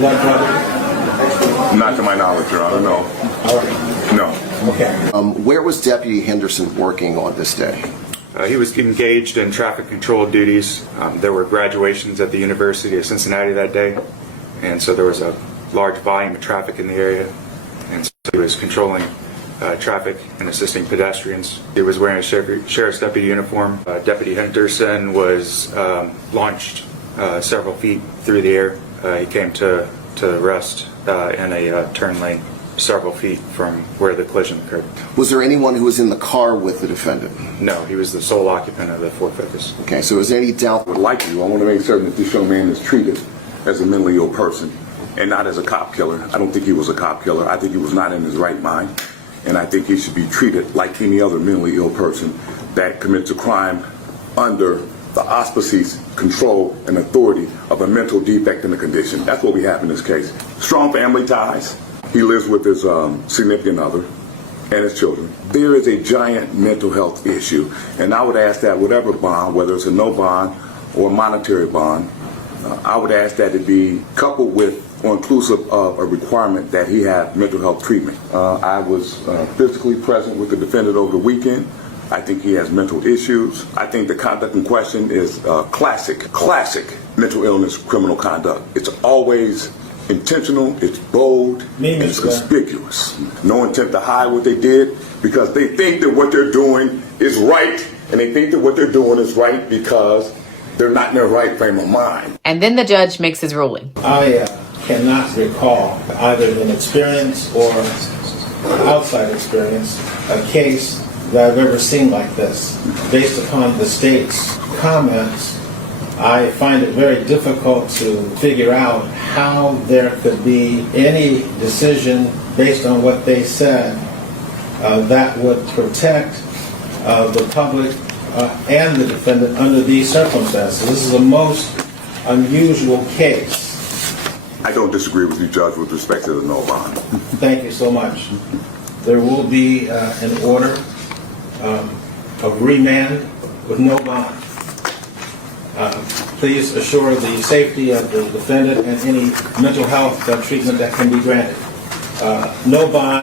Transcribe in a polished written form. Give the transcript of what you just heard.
blood brother? Not to my knowledge, Your Honor, no. All right. No. Okay. Where was Deputy Henderson working on this day? He was engaged in traffic control duties. There were graduations at the University of Cincinnati that day, and so there was a large volume of traffic in the area, and so he was controlling traffic and assisting pedestrians. He was wearing a sheriff's deputy uniform. Deputy Henderson was launched several feet through the air. He came to rest in a turn lane several feet from where the collision occurred. Was there anyone who was in the car with the defendant? No, he was the sole occupant of the Ford Focus. Okay, so is there any doubt? Like you, I want to make certain that this young man is treated as a mentally ill person and not as a cop killer. I don't think he was a cop killer. I think he was not in his right mind. And I think he should be treated like any other mentally ill person that commits a crime under the auspices, control, and authority of a mental defect in a condition. That's what we have in this case. Strong family ties. He lives with his significant other and his children. There is a giant mental health issue, and I would ask that whatever bond, whether it's a no bond or a monetary bond, I would ask that it be coupled with or inclusive of a requirement that he have mental health treatment. I was physically present with the defendant over the weekend. I think he has mental issues. I think the conduct in question is classic mental illness criminal conduct. It's always intentional, it's bold, and it's conspicuous. No intent to hide what they did because they think that what they're doing is right, and they think that what they're doing is right because they're not in their right frame of mind. And then the judge makes his ruling. I cannot recall, either in experience or outside experience, a case that I've ever seen like this. Based upon the state's comments, I find it very difficult to figure out how there could be any decision based on what they said that would protect the public and the defendant under these circumstances. This is a most unusual case. I don't disagree with you, Judge, with respect to the no bond. Thank you so much. There will be an order of remand with no bond. Please assure the safety of the defendant and any mental health treatment that can be granted. No bond.